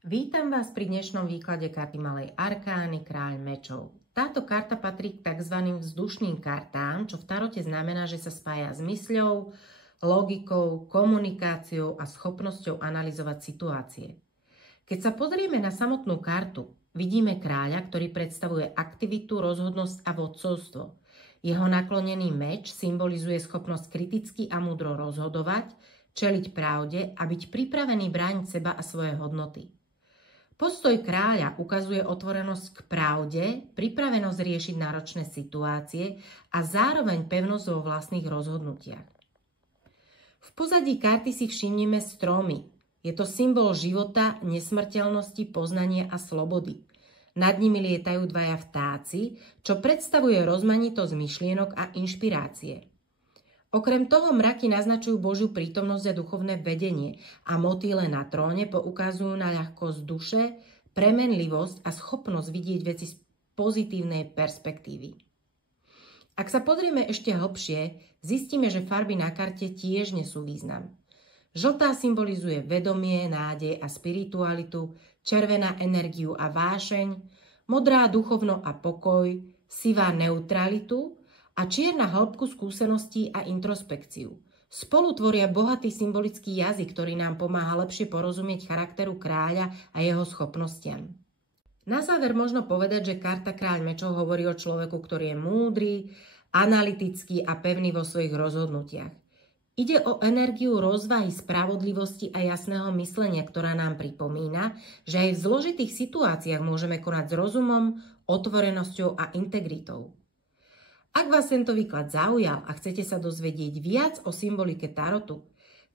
Vítam vás pri dnešnom výklade karty Malej arkány Kráľ mečov. Táto karta patrí k tzv. Vzdušným kartám, čo v tarote znamená, že sa spája s mysľou, logikou, komunikáciou a schopnosťou analyzovať situácie. Keď sa pozrieme na samotnú kartu, vidíme kráľa, ktorý predstavuje aktivitu, rozhodnosť a vodcovstvo. Jeho naklonený meč symbolizuje schopnosť kriticky a múdro rozhodovať, čeliť pravde a byť pripravený brániť seba a svoje hodnoty. Postoj kráľa ukazuje otvorenosť k pravde, pripravenosť riešiť náročné situácie a zároveň pevnosť vo vlastných rozhodnutiach. V pozadí karty si všimnime stromy. Je to symbol života, nesmrteľnosti, poznania a slobody. Nad nimi lietajú dvaja vtáci, čo predstavuje rozmanitosť myšlienok a inšpirácie. Okrem toho mraky naznačujú Božiu prítomnosť a duchovné vedenie a motýle na tróne poukazujú na ľahkosť duše, premenlivosť a schopnosť vidieť veci z pozitívnej perspektívy. Ak sa pozrieme ešte hlbšie, zistíme, že farby na karte tiež nesú význam. Žltá symbolizuje vedomie, nádej a spiritualitu, červená energiu a vášeň, modrá duchovno a pokoj, sivá neutralitu a čierna hĺbku skúseností a introspekciu. Spolu tvoria bohatý symbolický jazyk, ktorý nám pomáha lepšie porozumieť charakteru kráľa a jeho schopnostiam. Na záver možno povedať, že karta Kráľ mečov hovorí o človeku, ktorý je múdry, analytický a pevný vo svojich rozhodnutiach. Ide o energiu rozvahy, spravodlivosti a jasného myslenia, ktorá nám pripomína, že aj v zložitých situáciách môžeme konať s rozumom, otvorenosťou a integritou. Ak vás tento výklad zaujal a chcete sa dozvedieť viac o symbolike tarotu,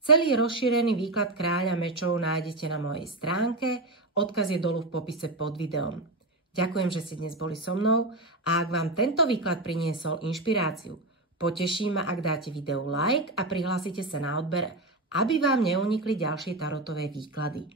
celý rozšírený výklad Kráľa mečov nájdete na mojej stránke, odkaz je dolu v popise pod videom. Ďakujem, že ste dnes boli so mnou a ak vám tento výklad priniesol inšpiráciu, poteší ma, ak dáte videu like a prihlásite sa na odber, aby vám neunikli ďalšie tarotové výklady.